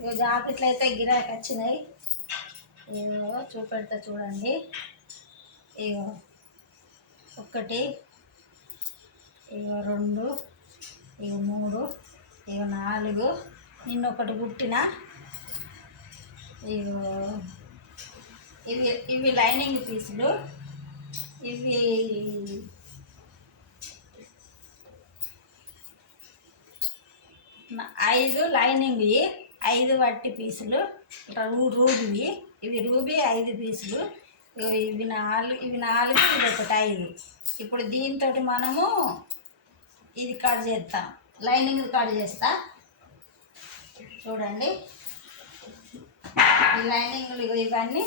ఇక జాకెట్లు అయితే గిరాకీ వచ్చినాయి. ఇగో చూపెడతా చూడండి. ఇగో 1, ఇగో 2, ఇగో 3, ఇగో 4. నిన్న ఒకటి కుట్టిన. ఇగో ఇవి లైనింగ్ పీసులు. ఇవి 5 లైనింగ్వి, 5 వట్టి పీసులు. రూబీవి. ఇవి రూబీ 5 పీసులు. ఇవి 4, ఇవి ఒకటి 5. ఇప్పుడు దీంతో మనము ఇది కట్ చేస్తాం. లైనింగ్ కట్ చేస్తా చూడండి. ఈ లైనింగ్లు ఇవన్నీ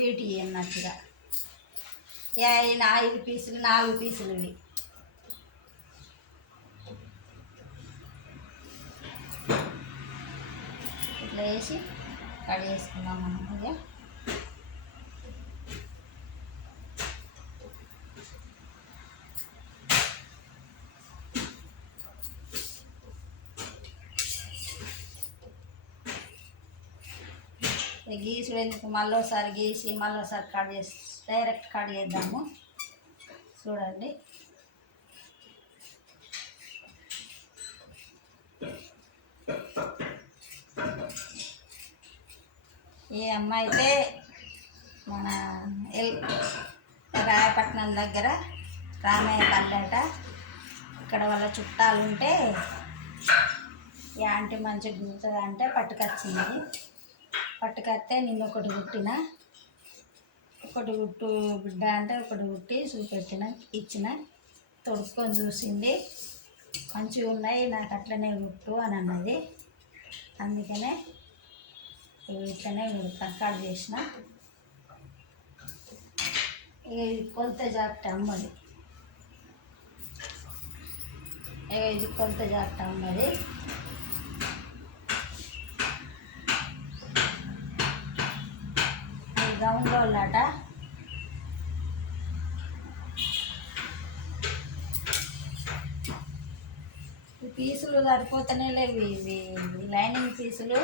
వీటి అన్నట్టుగా 5 పీసులు, 4 పీసులు ఇవి. ఇట్లా వేసి కట్ చేసుకుందాం మనం. ఇక గీసుడు ఎందుకు, మళ్ళీసారి గీసి మళ్ళీసారి కట్ చేసి డైరెక్ట్ కట్ చేద్దాము. చూడండి. ఈ అమ్మాయి అయితే మన రాయపట్నం దగ్గర రామయ్యపల్లి అట. ఇక్కడ వాళ్ళ చుట్టాలు ఉంటే ఈ ఆంటీ మంచిగా కుడుతుంది అంటే పట్టుకొచ్చింది. పట్టుకొస్తే నిన్న ఒకటి కుట్టిన. ఒకటి కుట్టు బిడ్డ అంటే ఒకటి కుట్టి చూపెట్టిన, ఇచ్చిన. తొడుక్కొని చూసింది, మంచిగా ఉన్నాయి, నాకు అట్లనే కుట్టు అని అన్నది. అందుకనే ఇట్లనే కుడతాను. కట్ చేసిన. ఇది కొలత జాకెట్ అమ్మది. ఇది కొలత జాకెట్ అమ్మది. గౌన్లో అట. ఈ పీసులు సరిపోతనే లేవు. ఇవి లైనింగ్ పీసులు.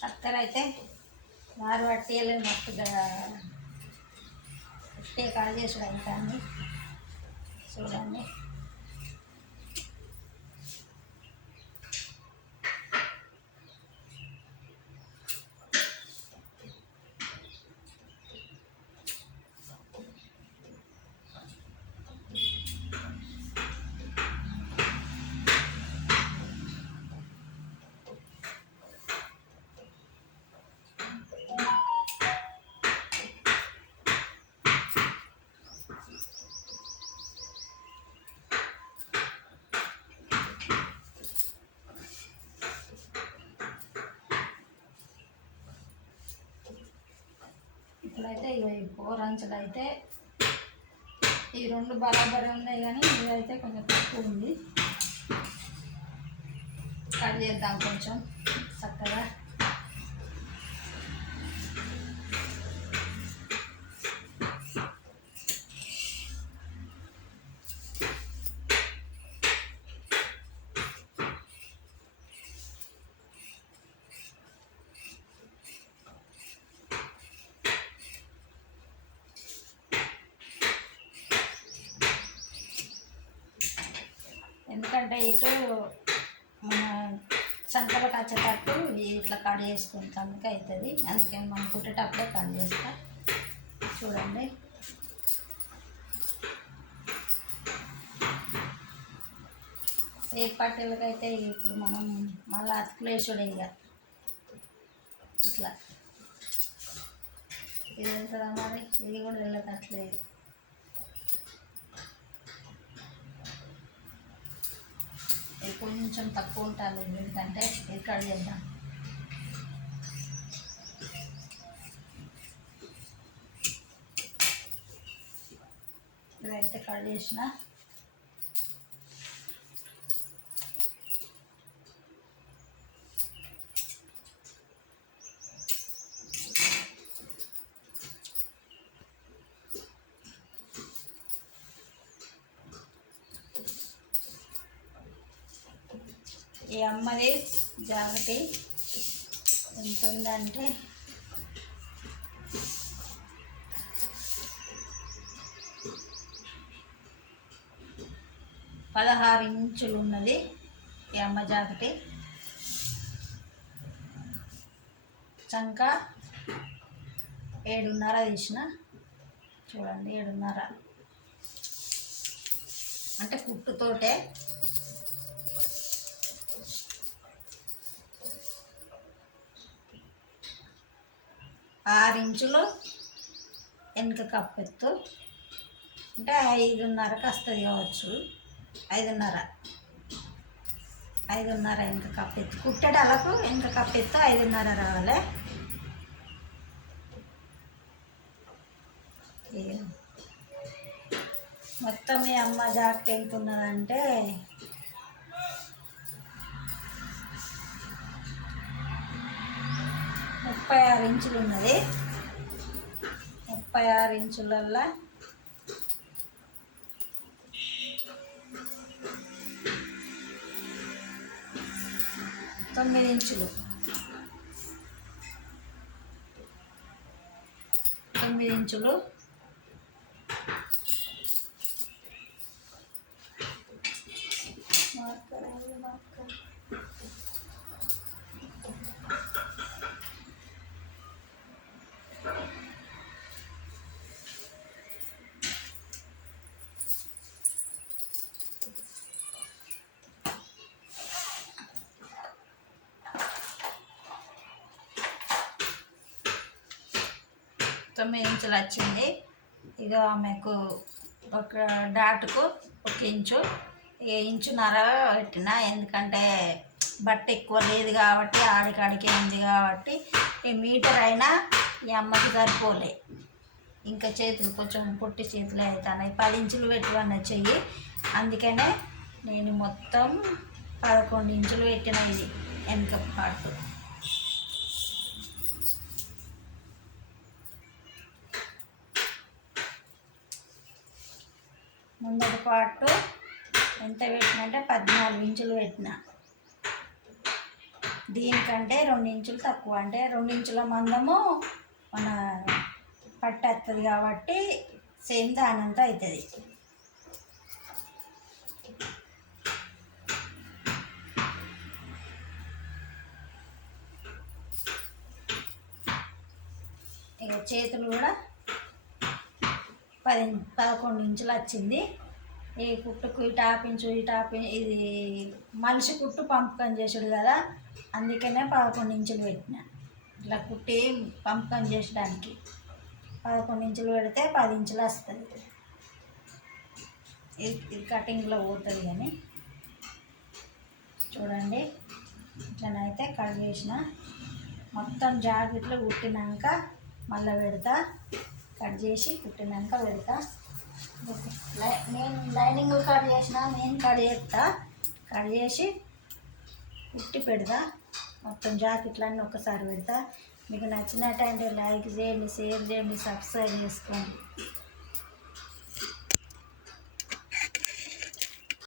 కత్తెర అయితే వారు పట్టేయాలి, మస్తుగా పుట్టే కాడ చేసుడు అవుతుంది. చూడండి. ఇప్పుడైతే ఈ 4 అంచులు అయితే ఈ 2 బరాబరి ఉన్నాయి, కానీ ఇదైతే కొంచెం తక్కువ ఉంది. కట్ చేద్దాం కొంచెం చక్కగా. ఎందుకంటే ఇటు మన సంకలకు వచ్చేటట్టు ఇట్లా కట్ చేసుకుంటాం, అందుకే అవుతుంది. అందుకని మనం కుట్టేటప్పుడే కట్ చేస్తా. చూడండి. ఏ పట్టెలకైతే ఇప్పుడు మనం మళ్ళీ అతుకులేసుడు. ఇక ఇట్లా ఇది వెళ్తుందా మరి? ఇది కూడా వెళ్ళదట్లేదు. ఇది కొంచెం తక్కువ ఉంటుంది, ఎందుకంటే ఇది కట్ చేద్దాం. ఇదైతే కట్ చేసిన. ఈ అమ్మది జాకెట్ ఎంత ఉందంటే 16 ఇంచులు ఉన్నది ఈ అమ్మ జాకెట్. చంక 7.5 తీసిన, చూడండి 7.5 అంటే కుట్టుతోటే. ఆరు ఇంచులు వెనుక కప్పెత్తు అంటే 5.5కి వస్తుంది కావచ్చు. 5.5 వెనుక కప్పెత్తు, కుట్టేటలకు వెనుక కప్పెత్తు 5.5 రావాలి. మొత్తం ఈ అమ్మ జాకెట్ ఎంత ఉన్నదంటే 36 ఇంచులు ఉన్నది. 36 ఇంచులల్లో 9 ఇంచులు, 9 ఇంచులు వచ్చింది. ఇక ఆమెకు ఒక డాట్కు 1 ఇంచు, 1.5 ఇంచున్నర పెట్టిన, ఎందుకంటే బట్ట ఎక్కువ లేదు కాబట్టి ఆడికాడికి ఉంది కాబట్టి. ఈ మీటర్ అయినా ఈ అమ్మకి సరిపోలే, ఇంకా చేతులు కొంచెం పొట్టి చేతులు అవుతున్నాయి. 10 ఇంచులు పెట్టమన్న చెయ్యి, అందుకనే నేను మొత్తం 11 ఇంచులు పెట్టిన. ఇది వెనక పాటు. ముందటి పాటు ఎంత పెట్టినంటే 14 ఇంచులు పెట్టిన. దీనికంటే 2 ఇంచులు తక్కువ, అంటే 2 ఇంచుల మందము మన పట్టేస్తుంది కాబట్టి సేమ్ దానంతా అవుతుంది. ఇక చేతులు కూడా 11 ఇంచులు వచ్చింది. ఈ కుట్టుకు ఈ టాపించు ఇది మనిషి కుట్టు పంపకం చేసుడు కదా, అందుకనే 11 ఇంచులు పెట్టిన. ఇట్లా కుట్టి పంపకం చేసడానికి 11 ఇంచులు పెడితే 10 ఇంచులు వస్తుంది. ఇది కటింగ్లో పోతుంది. కానీ చూడండి ఇట్లనైతే కట్ చేసిన. మొత్తం జాకెట్లు కుట్టినాక మళ్ళీ పెడతా, కట్ చేసి కుట్టినాక పెడతా. నేను లైనింగ్ కట్ చేసిన, నేను కట్ చేస్తా, కట్ చేసి కుట్టి పెడతా. మొత్తం జాకెట్లన్నీ ఒక్కసారి పెడతా. మీకు నచ్చినట్టయితే లైక్ చేయండి, షేర్ చేయండి, సబ్స్క్రైబ్ చేసుకోండి.